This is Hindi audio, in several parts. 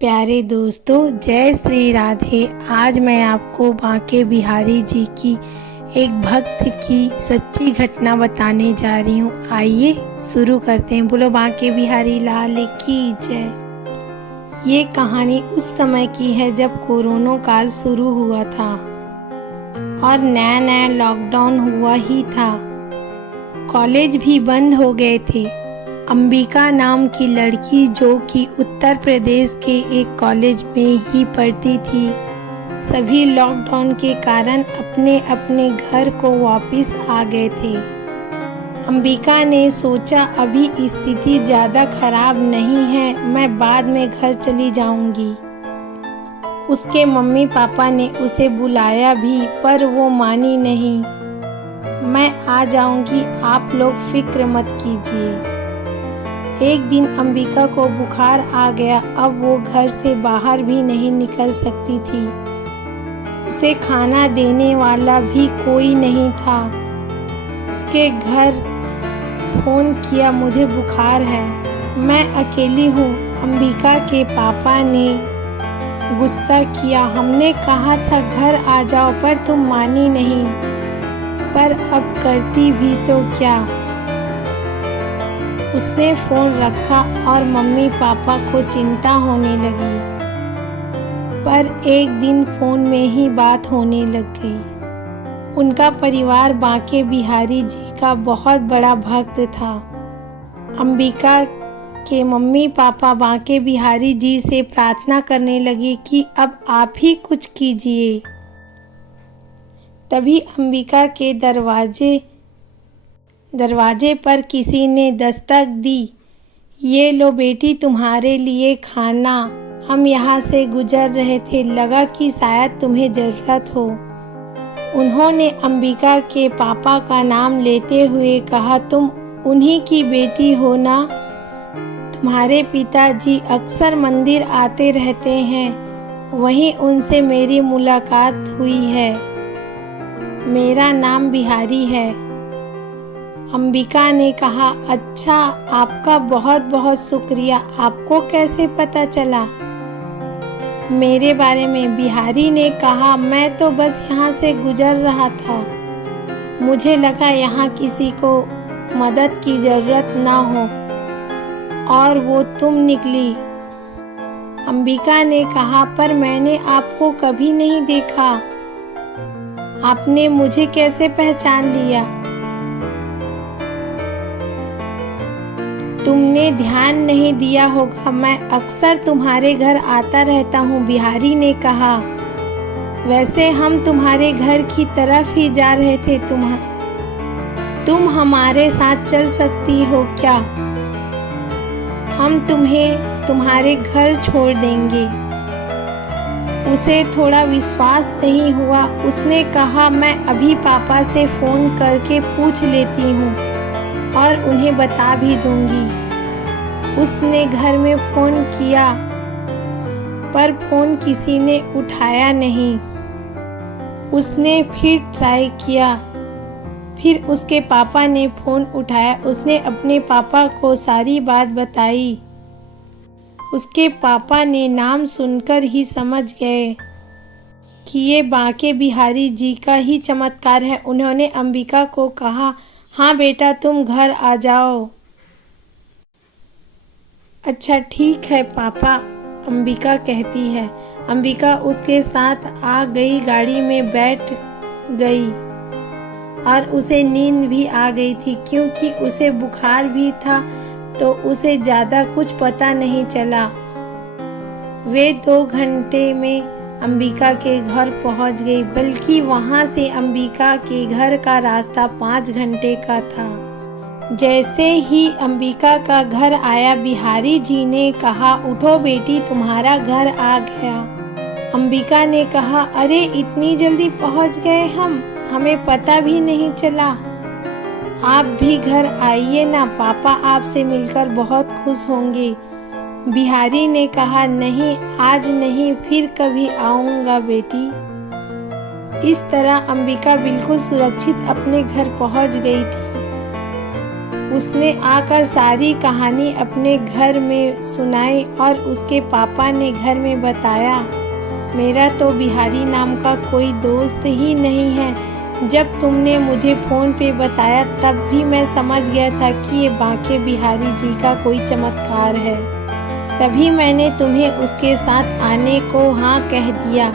प्यारे दोस्तों, जय श्री राधे। आज मैं आपको बांके बिहारी जी की एक भक्त की सच्ची घटना बताने जा रही हूँ। आइए शुरू करते हैं। बोलो बांके बिहारी लाल की जय। ये कहानी उस समय की है जब कोरोना काल शुरू हुआ था और नया नया लॉकडाउन हुआ ही था। कॉलेज भी बंद हो गए थे। अंबिका नाम की लड़की, जो कि उत्तर प्रदेश के एक कॉलेज में ही पढ़ती थी, सभी लॉकडाउन के कारण अपने अपने घर को वापस आ गए थे। अंबिका ने सोचा अभी स्थिति ज़्यादा खराब नहीं है, मैं बाद में घर चली जाऊंगी। उसके मम्मी पापा ने उसे बुलाया भी, पर वो मानी नहीं। मैं आ जाऊंगी, आप लोग फिक्र मत कीजिए। एक दिन अंबिका को बुखार आ गया। अब वो घर से बाहर भी नहीं निकल सकती थी। उसे खाना देने वाला भी कोई नहीं था। उसके घर फोन किया, मुझे बुखार है, मैं अकेली हूँ। अंबिका के पापा ने गुस्सा किया, हमने कहा था घर आ जाओ, पर तुम मानी नहीं। पर अब करती भी तो क्या। उसने फोन रखा और मम्मी पापा को चिंता होने लगी। पर एक दिन फोन में ही बात होने लग गई। उनका परिवार बांके बिहारी जी का बहुत बड़ा भक्त था। अंबिका के मम्मी पापा बांके बिहारी जी से प्रार्थना करने लगे कि अब आप ही कुछ कीजिए। तभी अंबिका के दरवाजे पर किसी ने दस्तक दी। ये लो बेटी, तुम्हारे लिए खाना, हम यहाँ से गुजर रहे थे, लगा कि शायद तुम्हें ज़रूरत हो। उन्होंने अंबिका के पापा का नाम लेते हुए कहा, तुम उन्हीं की बेटी हो ना? तुम्हारे पिताजी अक्सर मंदिर आते रहते हैं, वहीं उनसे मेरी मुलाकात हुई है। मेरा नाम बिहारी है। अंबिका ने कहा, अच्छा, आपका बहुत बहुत शुक्रिया। आपको कैसे पता चला मेरे बारे में? बिहारी ने कहा, मैं तो बस यहाँ से गुजर रहा था, मुझे लगा यहाँ किसी को मदद की जरूरत ना हो, और वो तुम निकली। अंबिका ने कहा, पर मैंने आपको कभी नहीं देखा, आपने मुझे कैसे पहचान लिया? तुमने ध्यान नहीं दिया होगा, मैं अक्सर तुम्हारे घर आता रहता हूँ। बिहारी ने कहा, वैसे हम तुम्हारे घर की तरफ ही जा रहे थे। तुम हमारे साथ चल सकती हो क्या? हम तुम्हें तुम्हारे घर छोड़ देंगे। उसे थोड़ा विश्वास नहीं हुआ। उसने कहा, मैं अभी पापा से फ़ोन करके पूछ लेती हूँ और उन्हें बता भी दूंगी। उसने घर में फ़ोन किया, पर फ़ोन किसी ने उठाया नहीं। उसने फिर ट्राई किया, फिर उसके पापा ने फ़ोन उठाया। उसने अपने पापा को सारी बात बताई। उसके पापा ने नाम सुनकर ही समझ गए कि ये बांके बिहारी जी का ही चमत्कार है। उन्होंने अंबिका को कहा, हाँ बेटा, तुम घर आ जाओ। अच्छा ठीक है पापा, अंबिका कहती है। अंबिका उसके साथ आ गई, गाड़ी में बैठ गई और उसे नींद भी आ गई थी। क्योंकि उसे बुखार भी था तो उसे ज़्यादा कुछ पता नहीं चला। वे 2 घंटे में अंबिका के घर पहुंच गई, बल्कि वहां से अंबिका के घर का रास्ता 5 घंटे का था। जैसे ही अंबिका का घर आया, बिहारी जी ने कहा, उठो बेटी, तुम्हारा घर आ गया। अंबिका ने कहा, अरे इतनी जल्दी पहुंच गए हम, हमें पता भी नहीं चला। आप भी घर आइए ना, पापा आपसे मिलकर बहुत खुश होंगे। बिहारी ने कहा, नहीं, आज नहीं, फिर कभी आऊँगा बेटी। इस तरह अंबिका बिल्कुल सुरक्षित अपने घर पहुंच गई थी। उसने आकर सारी कहानी अपने घर में सुनाई और उसके पापा ने घर में बताया, मेरा तो बिहारी नाम का कोई दोस्त ही नहीं है। जब तुमने मुझे फ़ोन पे बताया तब भी मैं समझ गया था कि ये बांके बिहारी जी का कोई चमत्कार है। तभी मैंने तुम्हें उसके साथ आने को हाँ कह दिया।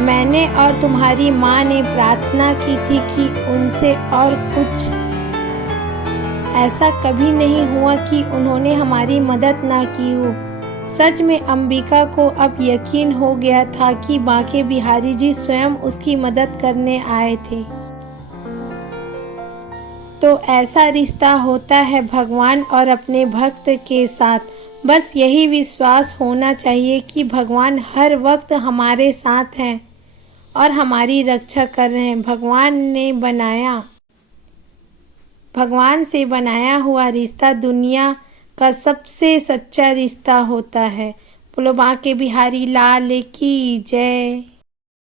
मैंने और तुम्हारी माँ ने प्रार्थना की थी कि उनसे, और कुछ ऐसा कभी नहीं हुआ कि उन्होंने हमारी मदद ना की हो। सच में अंबिका को अब यकीन हो गया था कि बांके बिहारी जी स्वयं उसकी मदद करने आए थे। तो ऐसा रिश्ता होता है भगवान और अपने भक्त के साथ। बस यही विश्वास होना चाहिए कि भगवान हर वक्त हमारे साथ हैं और हमारी रक्षा कर रहे हैं। भगवान से बनाया हुआ रिश्ता दुनिया का सबसे सच्चा रिश्ता होता है। बोलो बांके बिहारी लाल की जय।